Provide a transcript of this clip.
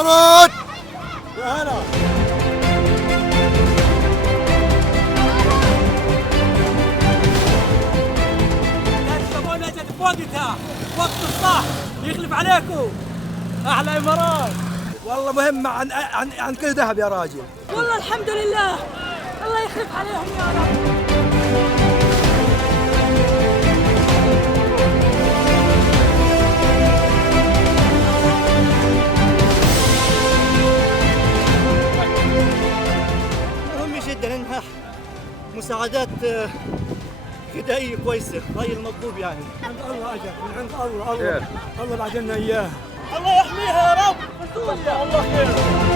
الامارات. يا هلا. تبون اجت بوقتها، وقت الصح يخلف عليكم. احلى امارات. والله مهمة عن كل ذهب يا راجل. والله الحمد لله، الله يخلف عليهم يا رب. مهم جدا انها مساعدات فدائية كويسة، هاي المطلوب يعني. عند الله اجر، من عند الله. الله بعد لنا اياه. الله يحميها يا رب. الله خير.